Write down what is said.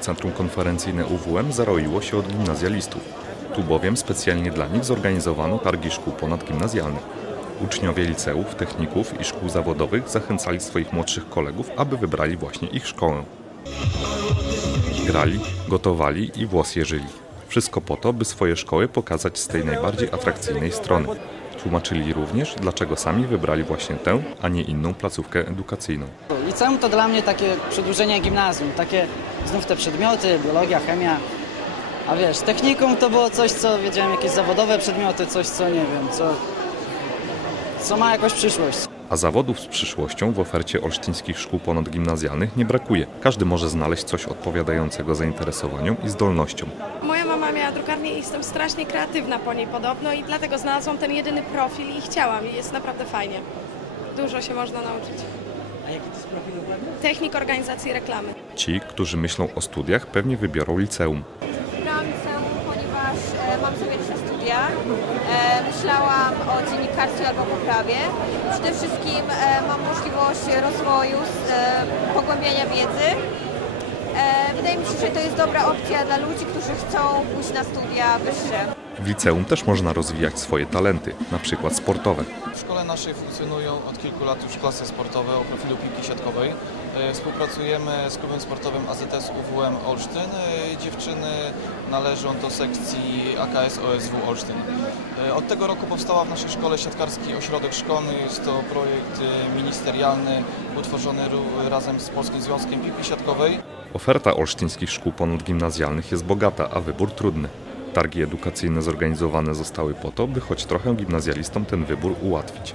Centrum Konferencyjne UWM zaroiło się od gimnazjalistów. Tu bowiem specjalnie dla nich zorganizowano targi szkół ponadgimnazjalnych. Uczniowie liceów, techników i szkół zawodowych zachęcali swoich młodszych kolegów, aby wybrali właśnie ich szkołę. Grali, gotowali i włos jeżyli. Wszystko po to, by swoje szkoły pokazać z tej najbardziej atrakcyjnej strony. Tłumaczyli również, dlaczego sami wybrali właśnie tę, a nie inną placówkę edukacyjną. Liceum to dla mnie takie przedłużenie gimnazjum, takie znów te przedmioty, biologia, chemia. A wiesz, technikum to było coś, co wiedziałem, jakieś zawodowe przedmioty, coś, co nie wiem, co, co ma jakąś przyszłość. A zawodów z przyszłością w ofercie olsztyńskich szkół ponadgimnazjalnych nie brakuje. Każdy może znaleźć coś odpowiadającego zainteresowaniom i zdolnościom. Moja mama miała drukarnię i jestem strasznie kreatywna po niej podobno i dlatego znalazłam ten jedyny profil i chciałam i jest naprawdę fajnie. Dużo się można nauczyć. A jaki to jest profil dokładnie? Technik organizacji reklamy. Ci, którzy myślą o studiach, pewnie wybiorą liceum. Wybrałam liceum, ponieważ e, mam zawiersze studia. E, myślałam o dziennikarstwie albo poprawie. Przede wszystkim e, mam możliwość rozwoju, e, pogłębiania wiedzy. E, wydaje mi się, że to jest dobra opcja dla ludzi, którzy chcą pójść na studia wyższe. W liceum też można rozwijać swoje talenty, na przykład sportowe. W szkole naszej funkcjonują od kilku lat już klasy sportowe o profilu piłki siatkowej. E, Współpracujemy z klubem sportowym AZS UWM Olsztyn. E, Dziewczyny należą do sekcji AKS OSW Olsztyn. Od tego roku powstała w naszej szkole siatkarski ośrodek szkolny. Jest to projekt ministerialny utworzony razem z Polskim Związkiem Piłki Siatkowej. Oferta olsztyńskich szkół ponadgimnazjalnych jest bogata, a wybór trudny. Targi edukacyjne zorganizowane zostały po to, by choć trochę gimnazjalistom ten wybór ułatwić.